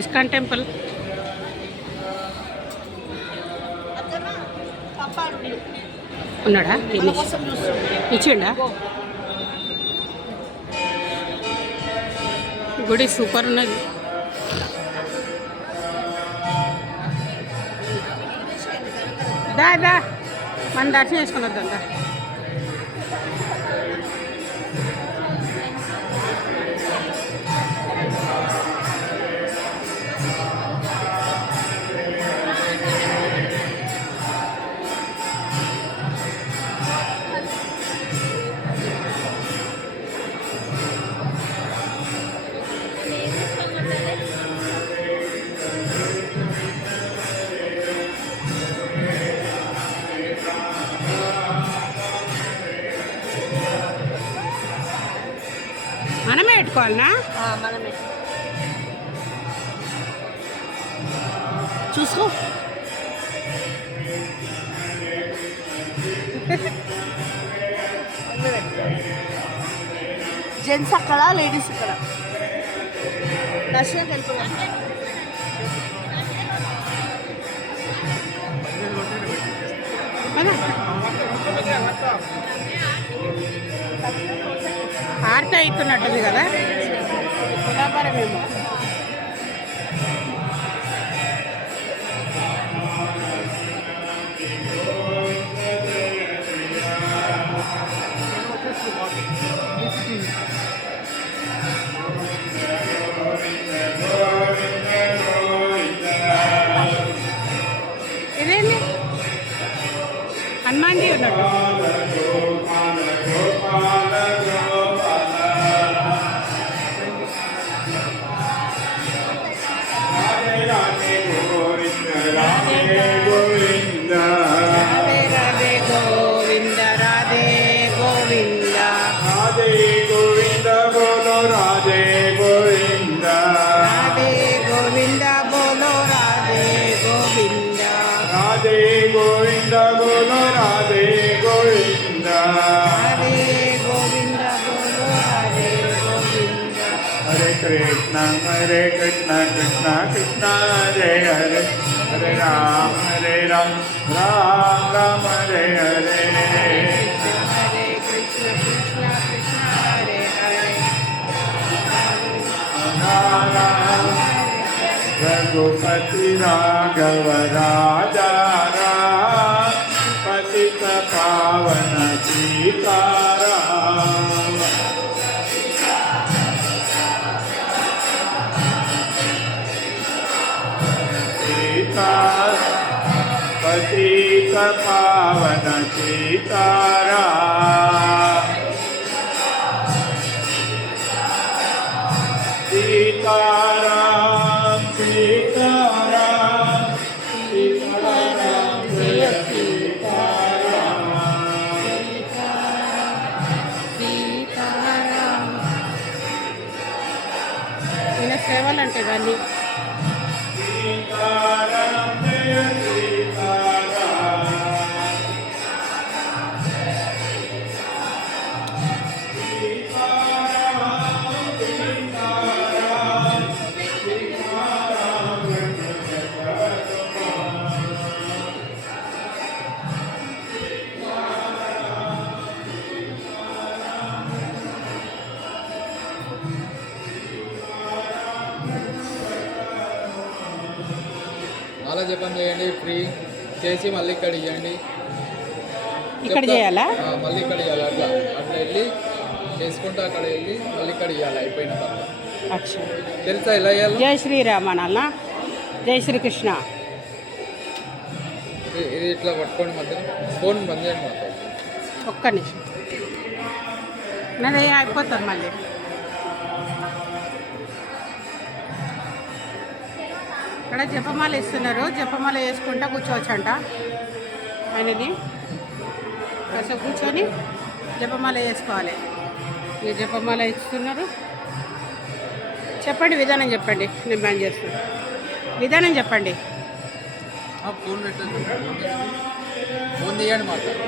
ISKCON temple. ఉన్నాడా? ఇచ్చిండా? గుడి సూపర్ ఉన్నది. దా మన దర్శనం చేసుకుని వద్దా. మనమే పెట్టుకోవాలనా? మనమే చూసుకో. జెంట్స్ అక్కడ, లేడీస్ ఇక్కడ. దర్శనం వెళ్ళిపోయాం. ఆర్తి అవుతున్నట్టుంది కదా. తులాభారమేమో. ఇదేంటి హనుమాన్జీ ఉన్నట్టు. Krishna Krishna Krishna Hare Hare Hare Ram Ram Ram Hare Hare Hare Krishna Krishna Krishna Hare Hare Raghupati Raghava Raja Ram Patita Pavana Sitaram Patita Pavana Sitaram Sitaram Sitaram Sitaram Jaya Sitaram Sitaram. ఈయన సేవలు అంటే కానీ Sitaram Jaya Sitaram అలా జపం చేయండి, free చేసి మళ్ళీ ఇక్కడ ఇవ్వండి. ఇక్కడ చేయాలా? మళ్ళీ ఇక్కడ ఇవ్వాలి. అట్లా అట్లా వెళ్ళి చేసుకుంటూ అక్కడ వెళ్ళి మళ్ళీ ఇక్కడ ఇవ్వాలి అయిపోయిన తర్వాత. అచ్చా, తెలుసా ఎలా ఇవ్వాలి? జై శ్రీరామ నాన్న, జై శ్రీకృష్ణ. ఇది ఇట్లా పట్టుకోండి, మధ్యలో ఫోన్ బంద్ చేయండి మాట్లాడు. ఒక్క నిమిషం నాది అయిపోతుంది మళ్ళీ. ఇక్కడ జపమాల ఇస్తున్నారు, జపమాల వేసుకుంటా కూర్చోవచ్చంట. ఆయనది కాసేపు కూర్చొని జపమాల వేసుకోవాలి. ఈ జపమాల ఇస్తున్నారు. చెప్పండి, విధానం చెప్పండి, నేను బ్యాన్ చేస్తాను. విధానం చెప్పండి. ఫోన్ పెట్టండి, ఫోన్ తీయండి మాట్లాడు.